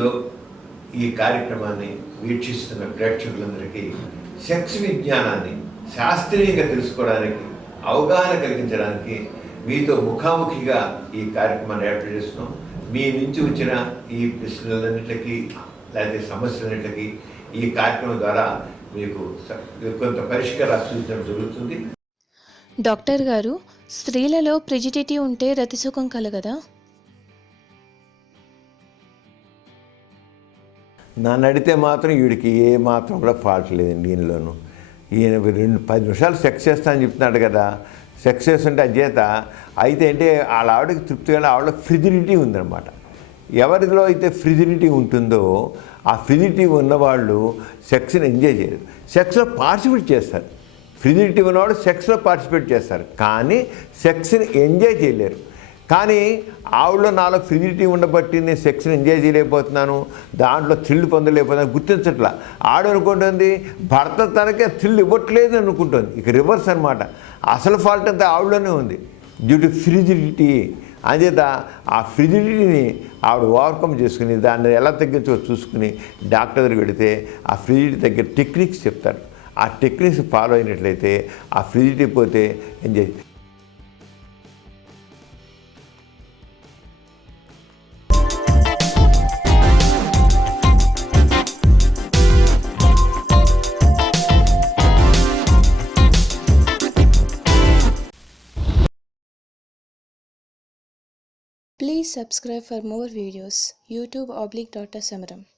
యూట్యూబ్లో ఈ కార్యక్రమాన్ని వీక్షిస్తున్న ప్రేక్షకులందరికీ సెక్స్ విజ్ఞానాన్ని శాస్త్రీయంగా తెలుసుకోవడానికి, అవగాహన కలిగించడానికి మీతో ముఖాముఖిగా ఈ కార్యక్రమాన్ని ఏర్పాటు చేస్తున్నాం. మీ నుంచి వచ్చిన ఈ ప్రశ్నలన్నింటికి లేకపోతే సమస్యలన్నింటికి ఈ కార్యక్రమం ద్వారా మీకు కొంత పరిష్కారాలు సూచించడం జరుగుతుంది. డాక్టర్ గారు, స్త్రీలలో ప్రిజిడిటీ ఉంటే రతిసుఖం కలగదా? నన్ను అడిగితే మాత్రం వీడికి ఏ మాత్రం కూడా ఫాల్ట్ లేదండి. దీనిలోనూ ఈయన 10 నిమిషాలు సెక్స్ చేస్తా అని చెప్తున్నాడు కదా. సెక్స్ చేస్తుంటే అధ్యత అయితే అంటే వాళ్ళ ఆవిడకి తృప్తిగా ఆవిడ ఫ్రిజిడిటీ ఉందన్నమాట. ఎవరిలో అయితే ఫ్రిజిడిటీ ఉంటుందో ఆ ఫ్రిజిడిటీ ఉన్నవాళ్ళు సెక్స్ని ఎంజాయ్ చేయరు, సెక్స్లో పార్టిసిపేట్ చేస్తారు. ఫ్రిజిడిటీ ఉన్నవాళ్ళు సెక్స్లో పార్టిసిపేట్ చేస్తారు కానీ సెక్స్ని ఎంజాయ్ చేయలేరు. కానీ ఆవిడలో నాలో ఫ్రిజిడిటీ ఉండబట్టి నేను సెక్స్ని ఎంజాయ్ చేయలేకపోతున్నాను, దాంట్లో థ్రిల్ పొందలేకపోతున్నాను గుర్తించట్లా. ఆడనుకుంటుంది భర్త తనకే థ్రిల్ ఇవ్వట్లేదు అనుకుంటుంది. ఇక రివర్స్ అనమాట. అసలు ఫాల్ట్ అంతా ఆవిడలోనే ఉంది డ్యూ టు ఫ్రిజిడిటీ. అంచేత ఆ ఫ్రిజిడిటీని ఆవిడ ఓవర్కమ్ చేసుకుని దాన్ని ఎలా తగ్గించో చూసుకుని డాక్టర్ దగ్గరికి వెళితే ఆ ఫ్రిజిడిటీ తగ్గే టెక్నిక్స్ చెప్తారు. ఆ టెక్నిక్స్ ఫాలో అయినట్లయితే ఆ ఫ్రిజిడిటీ పోతే enjoy. Please subscribe for more videos. YouTube /Dr. Samaram.